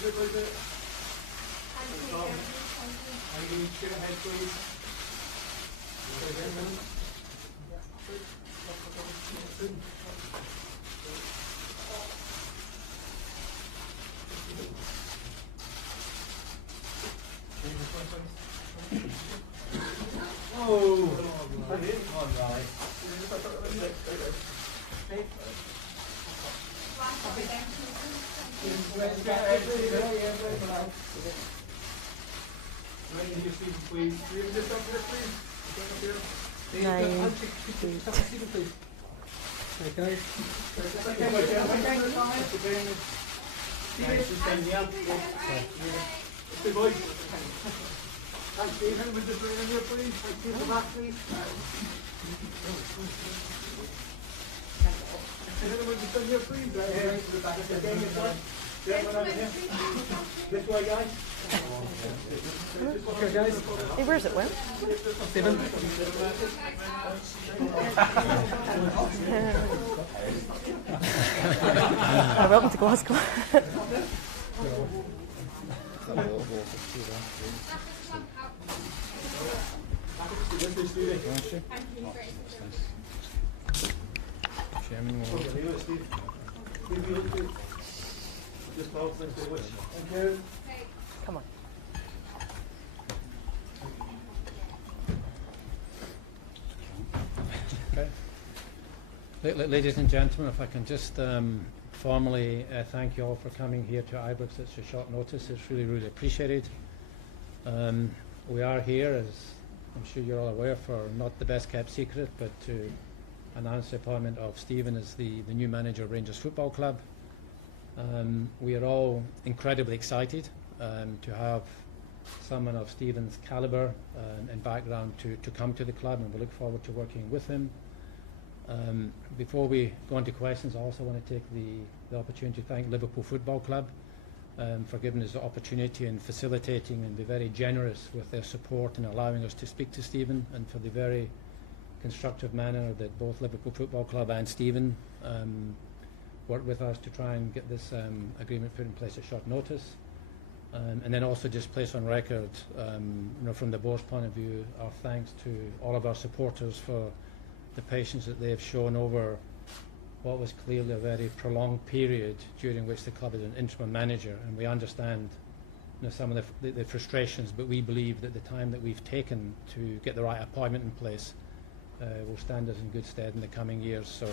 Hey, where's it, Will? Stephen. Welcome to Glasgow. Come on. Okay. Ladies and gentlemen, if I can just formally thank you all for coming here to Ibrox at such short notice. It's really, really appreciated. We are here, as I'm sure you're all aware, for not the best kept secret, but to announce the appointment of Stephen as the new manager of Rangers Football Club. We are all incredibly excited to have someone of Stephen's calibre and background to come to the club, and we look forward to working with him. Before we go into questions, I also want to take the opportunity to thank Liverpool Football Club for giving us the opportunity and facilitating and be very generous with their support and allowing us to speak to Stephen, and for the very constructive manner that both Liverpool Football Club and Stephen worked with us to try and get this agreement put in place at short notice. And then also just place on record, from the board's point of view, our thanks to all of our supporters for the patience that they have shown over what was clearly a very prolonged period during which the club is an interim manager. And we understand some of the frustrations, but we believe that the time that we've taken to get the right appointment in place will stand us in good stead in the coming years. So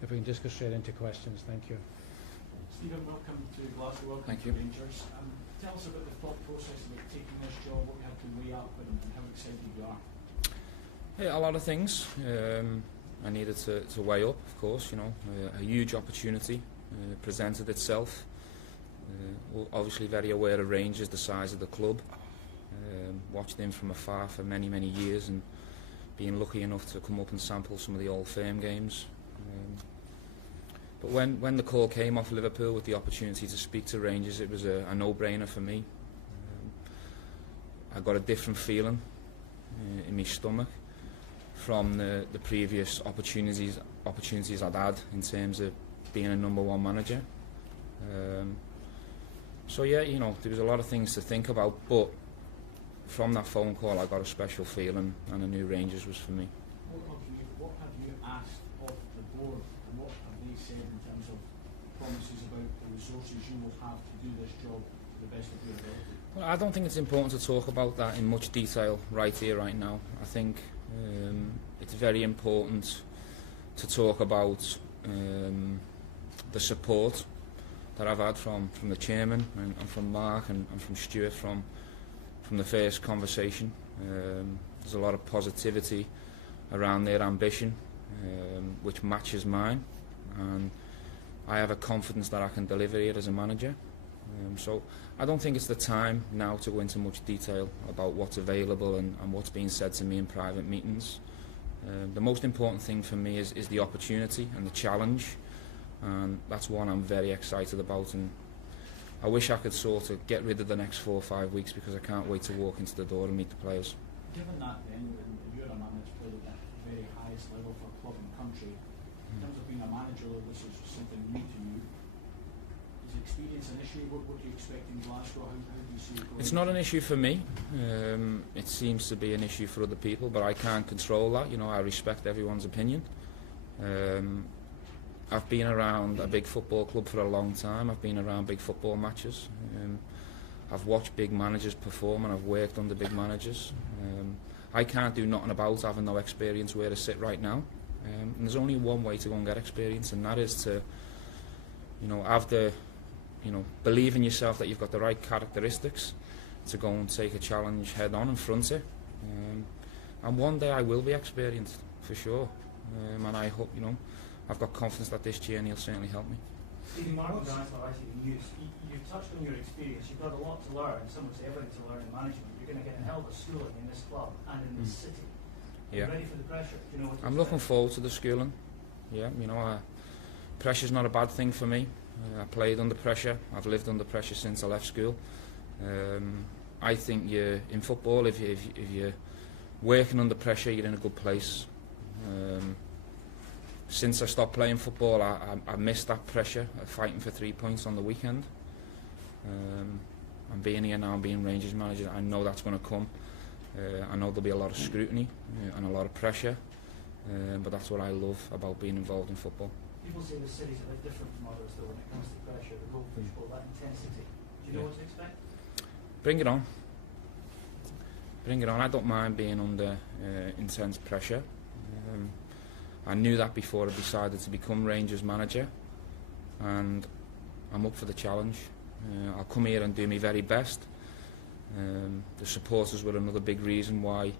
if we can just go straight into questions. Thank you. Stephen, welcome to Glasgow, welcome Thank to you. Rangers. Tell us about the thought process of taking this job, what you had to weigh up, and how excited you are. Yeah, a lot of things. I needed to weigh up, of course. A huge opportunity presented itself. We're obviously very aware of Rangers, the size of the club. Watched them from afar for many, many years, and being lucky enough to come up and sample some of the old firm games. But when the call came off Liverpool with the opportunity to speak to Rangers, it was a no-brainer for me. I got a different feeling in my stomach from the previous opportunities I'd had in terms of being a number one manager. So yeah, there was a lot of things to think about, but from that phone call I got a special feeling, and I knew Rangers was for me. What have you asked of the board, and what have they said in terms of promises about the resources you will have to do this job to the best of your ability? Well, I don't think it's important to talk about that in much detail right here, right now. I think it's very important to talk about the support that I've had from the chairman and from Mark and from Stuart from the first conversation. There's a lot of positivity around their ambition, which matches mine, and I have a confidence that I can deliver it as a manager. So I don't think it's the time now to go into much detail about what's available and what's being said to me in private meetings. The most important thing for me is the opportunity and the challenge, and that's one I'm very excited about, and I wish I could sort of get rid of the next 4 or 5 weeks, because I can't wait to walk into the door and meet the players. Given that then, you're a man that's played at the very highest level for a club and country, in terms of being a manager, though, this is something new to you. Is experience an issue? What do you expect in Glasgow? How do you see it going? It's not an issue for me. It seems to be an issue for other people, but I can't control that. You know, I respect everyone's opinion. I've been around a big football club for a long time. I've been around big football matches. I've watched big managers perform, and I've worked under big managers. I can't do nothing about having no experience where I sit right now. And there's only one way to go and get experience, and that is to, you know, have the, you know, believe in yourself that you've got the right characteristics to go and take a challenge head on and front it. And one day I will be experienced, for sure. And I hope, you know, I've got confidence that this journey will certainly help me. Stephen, Mark was asked about you've touched on your experience. You've got a lot to learn. Some would say everything to learn in management. You're going to get a hell of a schooling in this club and in this city. Are you ready for the pressure? Do you know what to I'm looking forward to the schooling. Yeah, you know, pressure's not a bad thing for me. I played under pressure. I've lived under pressure since I left school. I think in football, if you're working under pressure, you're in a good place. Since I stopped playing football, I missed that pressure of fighting for 3 points on the weekend. I'm being here now, I'm being Rangers manager. I know that's going to come. I know there'll be a lot of scrutiny and a lot of pressure, but that's what I love about being involved in football. People say the city's a bit different from others, though, when it comes to pressure, the goldfish bowl, that intensity. Do you know what to expect? Bring it on. Bring it on. I don't mind being under intense pressure. I knew that before I decided to become Rangers manager, and I'm up for the challenge. I'll come here and do my very best. The supporters were another big reason why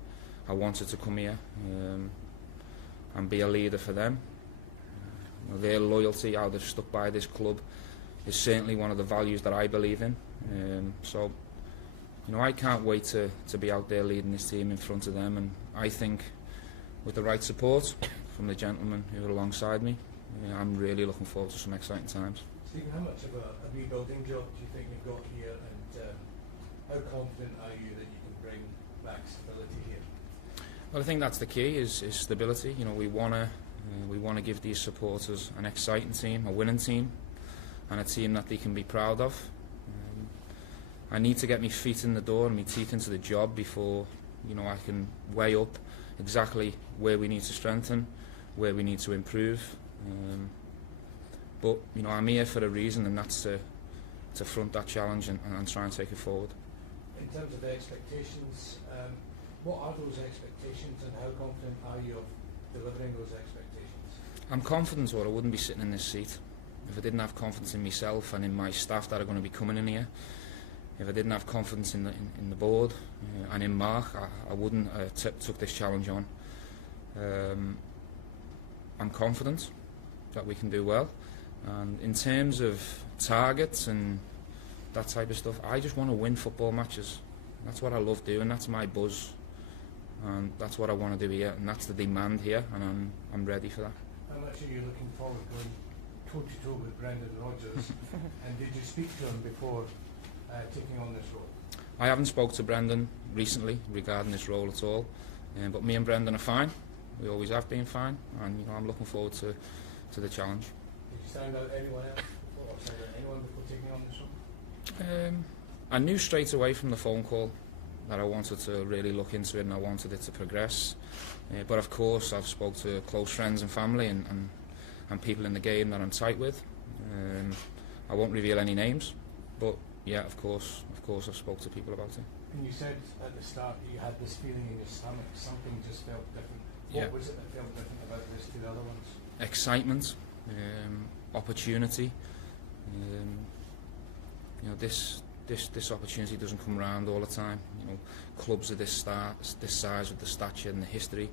I wanted to come here and be a leader for them. You know, their loyalty, how they've stuck by this club, is certainly one of the values that I believe in. So, you know, I can't wait to be out there leading this team in front of them, and I think with the right support from the gentlemen who are alongside me, I'm really looking forward to some exciting times. Stephen, how much of a rebuilding job do you think you've got here, and how confident are you that you can bring back stability here? Well, I think that's the key, is stability. You know, we want to give these supporters an exciting team, a winning team, and a team that they can be proud of. I need to get my feet in the door and my teeth into the job before, you know, I can weigh up exactly where we need to strengthen, where we need to improve. But, you know, I'm here for a reason, and that's to front that challenge and try and take it forward. In terms of the expectations, what are those expectations, and how confident are you of delivering those expectations? I'm confident, or I wouldn't be sitting in this seat. If I didn't have confidence in myself and in my staff that are going to be coming in here, if I didn't have confidence in the board and in Mark, I wouldn't have took this challenge on. I'm confident that we can do well, and in terms of targets and that type of stuff, I just want to win football matches. That's what I love doing. That's my buzz, and that's what I want to do here, and that's the demand here, and I'm ready for that. How much are you looking forward to going toe-to-toe with Brendan Rodgers, and did you speak to him before taking on this role? I haven't spoke to Brendan recently regarding this role at all, but me and Brendan are fine. We always have been fine, and you know, I'm looking forward to the challenge. Did you sound out anyone else before, or sound out anyone before taking on this role? I knew straight away from the phone call that I wanted to really look into it, and I wanted it to progress. But of course, I've spoke to close friends and family and people in the game that I'm tight with. I won't reveal any names, but yeah, of course, I've spoke to people about it. And you said at the start that you had this feeling in your stomach, something just felt different. Yeah. What was it that felt different about this to the other ones? Excitement, opportunity. You know, this opportunity doesn't come around all the time. You know, clubs of this size, with the stature and the history,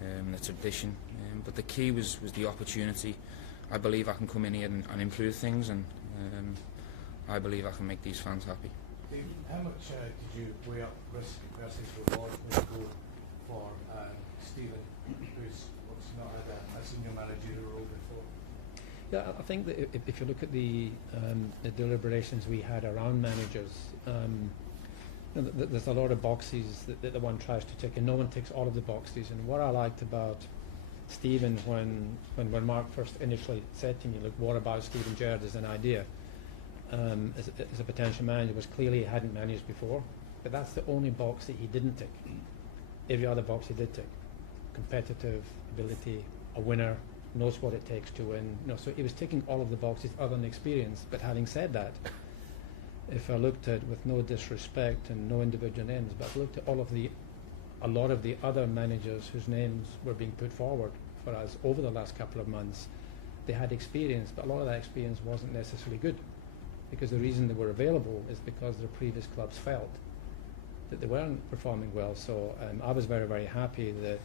the tradition. But the key was the opportunity. I believe I can come in here and improve things, and I believe I can make these fans happy. Dave, how much did you weigh up risk versus reward when you go for Stephen, who's not had a senior managerial role before? Yeah, I think that if you look at the deliberations we had around managers, you know, there's a lot of boxes that the one tries to tick, and no one ticks all of the boxes. And what I liked about Stephen, when Mark first initially said to me, look, what about Stephen Gerrard as an idea? as a potential manager was clearly he hadn't managed before, but that's the only box that he didn't tick. Every other box he did tick. Competitive ability, a winner, knows what it takes to win. So he was ticking all of the boxes other than experience. But having said that, if I looked at, with no disrespect and no individual names, but I looked at a lot of the other managers whose names were being put forward for us over the last couple of months, they had experience, but a lot of that experience wasn't necessarily good, because the reason they were available is because their previous clubs felt that they weren't performing well. So I was very, very happy that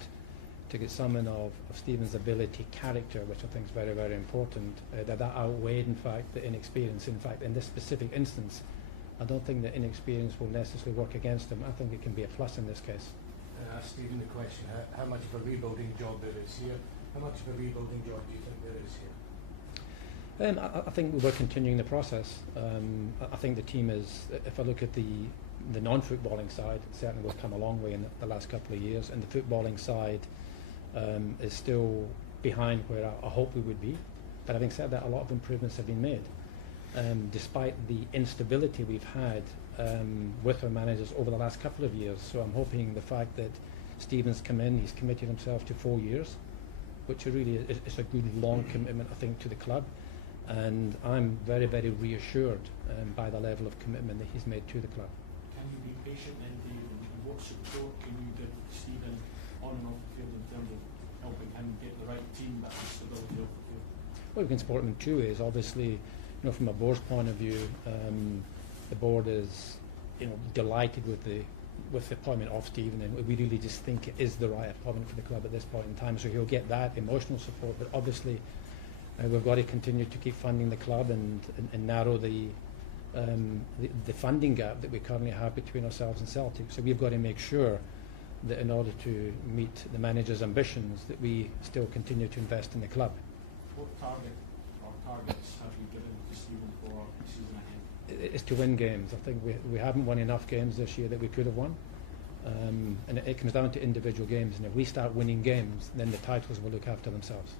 to get someone of Stephen's ability, character, which I think is very, very important, that outweighed, in fact, the inexperience. In fact, in this specific instance, I don't think that inexperience will necessarily work against him. I think it can be a plus in this case. Ask Stephen the question, how much of a rebuilding job there is here? How much of a rebuilding job do you think there is here? I think we're continuing the process. I think the team is, if I look at the non-footballing side, certainly we've come a long way in the last couple of years, and the footballing side is still behind where I hope we would be. But having said that, a lot of improvements have been made. Despite the instability we've had with our managers over the last couple of years. So I'm hoping the fact that Stephen's come in, he's committed himself to 4 years, which really is a good long commitment, I think, to the club. And I'm very, very reassured by the level of commitment that he's made to the club. Can you be patient then, David, and what support can you give Stephen on and off the field in terms of helping him get the right team but the stability off the field? Well, we can support him in two ways. Obviously, from a board's point of view, the board is, delighted with the appointment of Stephen, and we really just think it is the right appointment for the club at this point in time. So he'll get that emotional support, but obviously we've got to continue to keep funding the club and narrow the funding gap that we currently have between ourselves and Celtic. So we've got to make sure that in order to meet the manager's ambitions, that we still continue to invest in the club. What targets have you given to Stephen for the season ahead? It's to win games. I think we haven't won enough games this year that we could have won. And it comes down to individual games. And if we start winning games, then the titles will look after themselves.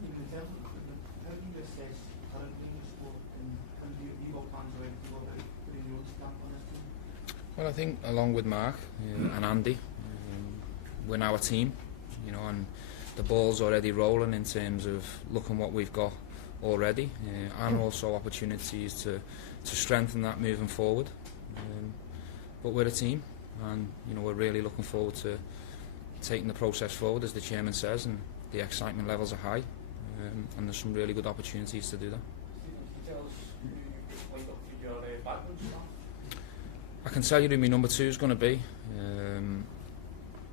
In terms of recruitment, how do you assess currently in the sport, and have you got plans already to go about putting your own stamp on this team? Well, I think along with Mark and Andy, we're now a team, and the ball's already rolling in terms of looking what we've got already, and also opportunities to strengthen that moving forward. But we're a team, and we're really looking forward to taking the process forward, as the chairman says, and the excitement levels are high, and there's some really good opportunities to do that. I can tell you who my number 2 is going to be.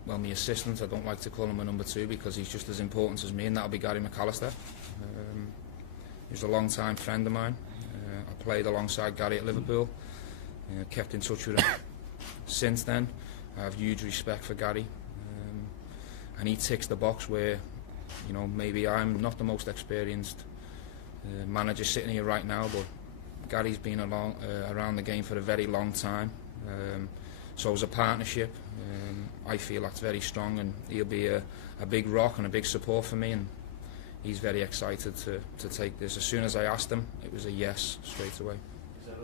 Well, my assistant, I don't like to call him a number 2 because he's just as important as me, and that'll be Gary McAllister. He's a long-time friend of mine. I played alongside Gary at Liverpool, kept in touch with him since then. I have huge respect for Gary, and he ticks the box where, maybe I'm not the most experienced manager sitting here right now, but Gary's been around the game for a very long time. So as a partnership, I feel that's very strong, and he'll be a big rock and a big support for me, and he's very excited to take this. As soon as I asked him, it was a yes straight away. Is it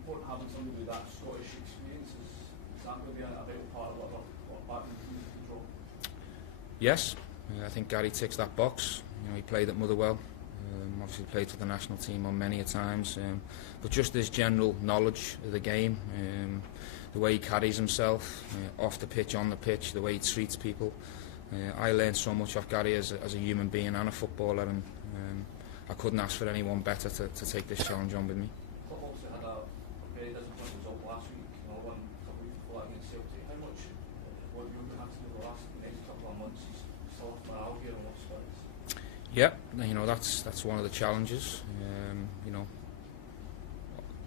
important having somebody with that Scottish experience? Is that going to be a big part of what back control? Yes, I think Gary ticks that box. He played at Motherwell, obviously played for the national team on many a times, but just his general knowledge of the game, the way he carries himself off the pitch, on the pitch, the way he treats people. I learned so much off Gary as a human being and a footballer, and I couldn't ask for anyone better to take this challenge on with me. Club obviously had a very disappointing result last week, one couple of weeks before that against Celtic. How much what you're going to have to do the next couple of months is still have morale here on what sides? Yeah, that's one of the challenges.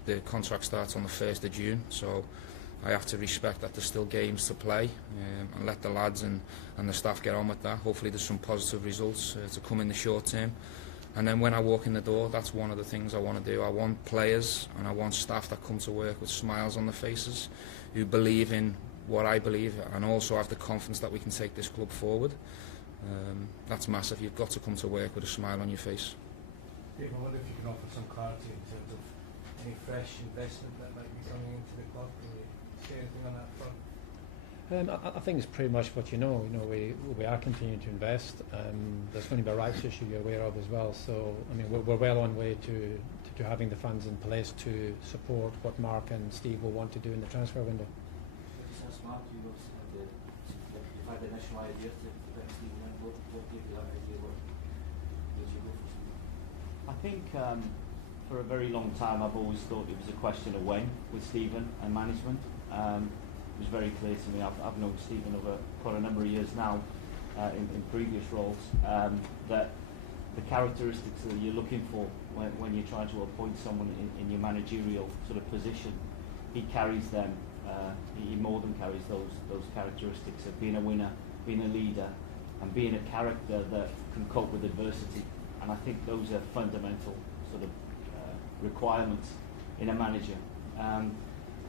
The contract starts on the 1st of June, so I have to respect that there's still games to play, and let the lads and the staff get on with that. Hopefully there's some positive results to come in the short term. And then when I walk in the door, that's one of the things I want to do. I want players and I want staff that come to work with smiles on their faces, who believe in what I believe, and also have the confidence that we can take this club forward. That's massive. You've got to come to work with a smile on your face. Dave, I wonder if you can offer some clarity in terms of any fresh investment that might be coming into the club? Can you say anything on that front? I think it's pretty much what you know. You know, we are continuing to invest. There's going to be a rights issue you're aware of as well. So, I mean, we're well on way to having the funds in place to support what Mark and Steve will want to do in the transfer window. Just ask Mark, you've had the initial idea to bring Stephen in. What gave you that idea? What did you go for Stephen? I think for a very long time I've always thought it was a question of when with Stephen and management. It was very clear to me. I've known Stephen over quite a number of years now in previous roles that the characteristics that you're looking for when you're trying to appoint someone in your managerial sort of position, he carries them. He more than carries those characteristics of being a winner, being a leader, and being a character that can cope with adversity. And I think those are fundamental sort of requirements in a manager.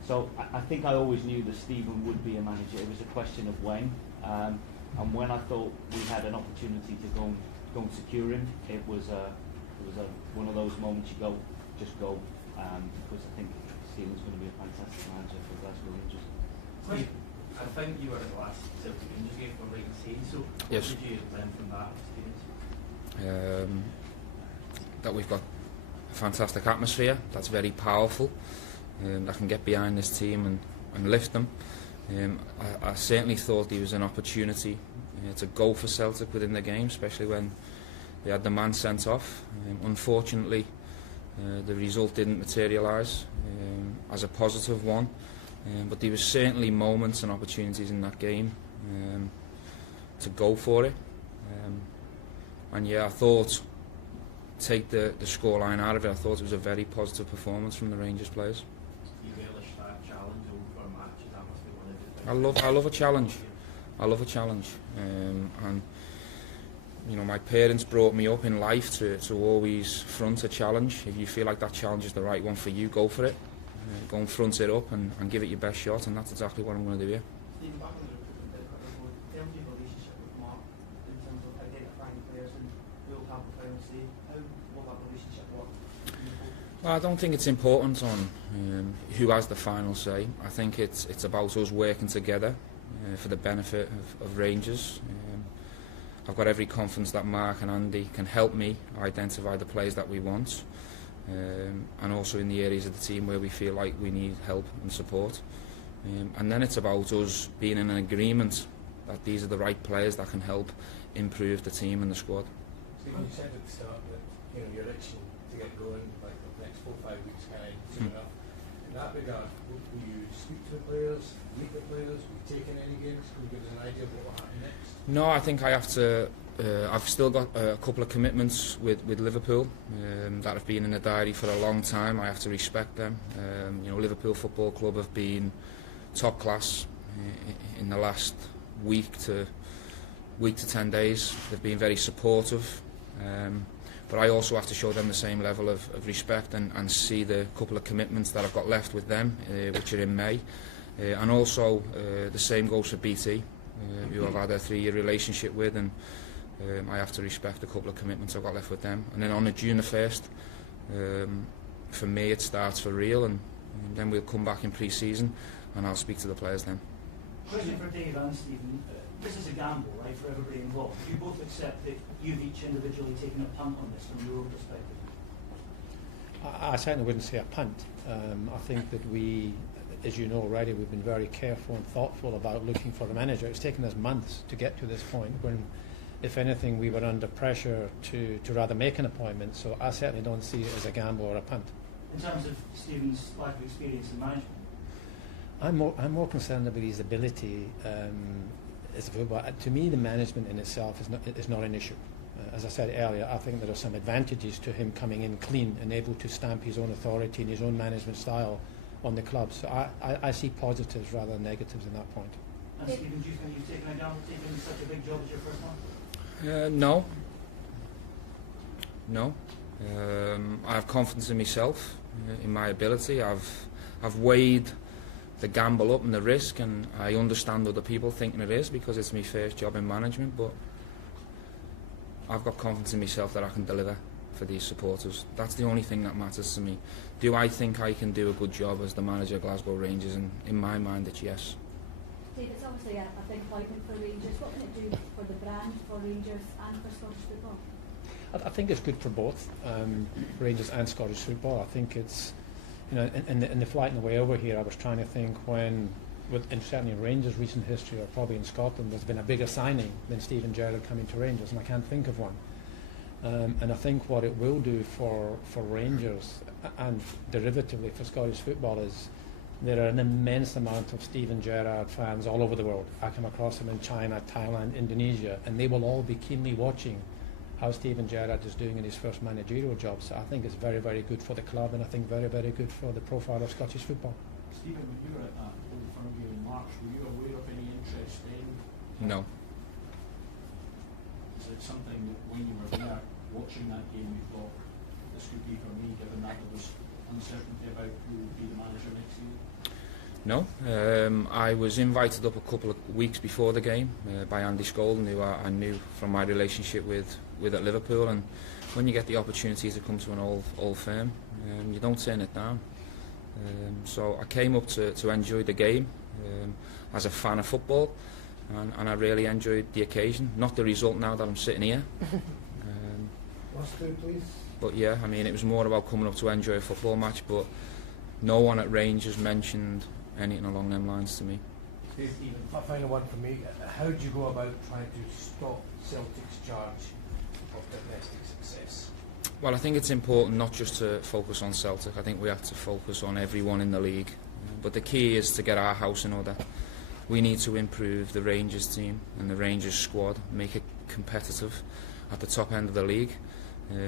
So I think I always knew that Stephen would be a manager. It was a question of when. And when I thought we had an opportunity to go and secure him, it was one of those moments you just go, because I think Stephen's going to be a fantastic manager for Glasgow Rangers. Steve, I think you were at the last Celtic Rangers game for right and say, so yes. What did you learn from that experience? That we've got a fantastic atmosphere that's very powerful, that can get behind this team and lift them. I certainly thought there was an opportunity to go for Celtic within the game, especially when they had the man sent off. Unfortunately, the result didn't materialise as a positive one, but there were certainly moments and opportunities in that game to go for it. And yeah, I thought, take the scoreline out of it, I thought it was a very positive performance from the Rangers players. You relish that challenge over matches? That must be one of the I love a challenge. I love a challenge, and you know, my parents brought me up in life to always front a challenge. If you feel like that challenge is the right one for you, go for it. Go and front it up and give it your best shot, and that's exactly what I'm going to do here. Stephen, back on the recruitment bit, in terms of your relationship with Mark, in terms of identifying players and who will have the final say, how will that relationship work? Well, I don't think it's important on who has the final say. I think it's about us working together for the benefit of Rangers. I've got every confidence that Mark and Andy can help me identify the players that we want, and also in the areas of the team where we feel like we need help and support. And then it's about us being in an agreement that these are the right players that can help improve the team and the squad. Stephen, you said at the start that you're itching to get going, like the next 4 or 5 weeks kind of soon enough. In that regard, will you speak to the players, meet the players, will you take in any games? Can you give us an idea of what will happen next? No, I think I have to. I've still got a couple of commitments with Liverpool that have been in the diary for a long time. I have to respect them. Liverpool Football Club have been top class in the last week to 10 days. They've been very supportive. But I also have to show them the same level of respect and see the couple of commitments that I've got left with them, which are in May. And also the same goes for BT, who I've had a 3-year relationship with, and I have to respect a couple of commitments I've got left with them. And then on June the 1st, for me it starts for real, and then we'll come back in pre-season and I'll speak to the players then. Question for Dave and Stephen. This is a gamble, right, for everybody involved. You both accept that you've each individually taken a punt on this from your own perspective? I certainly wouldn't say a punt. I think that we, as you know already, we've been very careful and thoughtful about looking for a manager. It's taken us months to get to this point when, if anything, we were under pressure to rather make an appointment. So I certainly don't see it as a gamble or a punt. In terms of Stephen's lack of experience in management? I'm more concerned about his ability as a footballer. To me, the management in itself is not an issue. As I said earlier, I think there are some advantages to him coming in clean and able to stamp his own authority and his own management style on the club. So I see positives rather than negatives in that point. And Stephen, do you think you've taken a gamble taking such a big job as your first one? No. I have confidence in myself, in my ability. I've weighed the gamble up and the risk, and I understand other people thinking it is because it's my first job in management, but I've got confidence in myself that I can deliver. for these supporters. That's the only thing that matters to me. Do I think I can do a good job as the manager of Glasgow Rangers? And in my mind, it's yes. Dave, it's obviously a big appointment for Rangers. What can it do for the brand, for Rangers and for Scottish football? I think it's good for both Rangers and Scottish football. I think it's, you know, in the flight on the way over here, I was trying to think when, and certainly in Rangers' recent history, or probably in Scotland, there's been a bigger signing than Steven Gerrard coming to Rangers, and I can't think of one. And I think what it will do for Rangers, and derivatively for Scottish football, is there are an immense amount of Steven Gerrard fans all over the world. I come across them in China, Thailand, Indonesia, and they will all be keenly watching how Steven Gerrard is doing in his first managerial job. So I think it's very, very good for the club, and I think very, very good for the profile of Scottish football. Stephen, when you were at that Old Firm game in March, were you aware of any interest in? No. Is it something that when you were there watching that game you thought this could be for me, given that there was uncertainty about who would be the manager next year? No, I was invited up a couple of weeks before the game by Andy Skolden, who I knew from my relationship with at Liverpool, and when you get the opportunity to come to an old firm, you don't turn it down. So I came up to enjoy the game as a fan of football, and I really enjoyed the occasion. Not the result now that I'm sitting here. Last two, please. But yeah, I mean, it was more about coming up to enjoy a football match, but no one at Rangers mentioned anything along them lines to me. Stephen, final one for me. How do you go about trying to stop Celtic's charge of domestic success? Well, I think it's important not just to focus on Celtic. I think we have to focus on everyone in the league. But the key is to get our house in order. We need to improve the Rangers team and the Rangers squad, make it competitive at the top end of the league.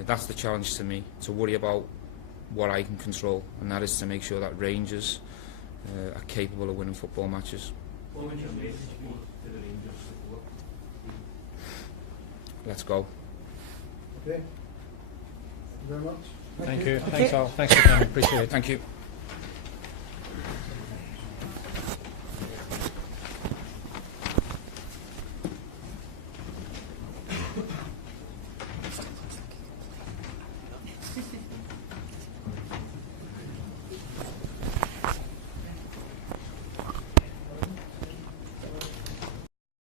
That's the challenge to me, to worry about what I can control, and that is to make sure that Rangers are capable of winning football matches. What would your message be to the Rangers support? Let's go. Okay. Thank you very much. Thank you. Thanks all. Thanks for coming. Appreciate it. Thank you.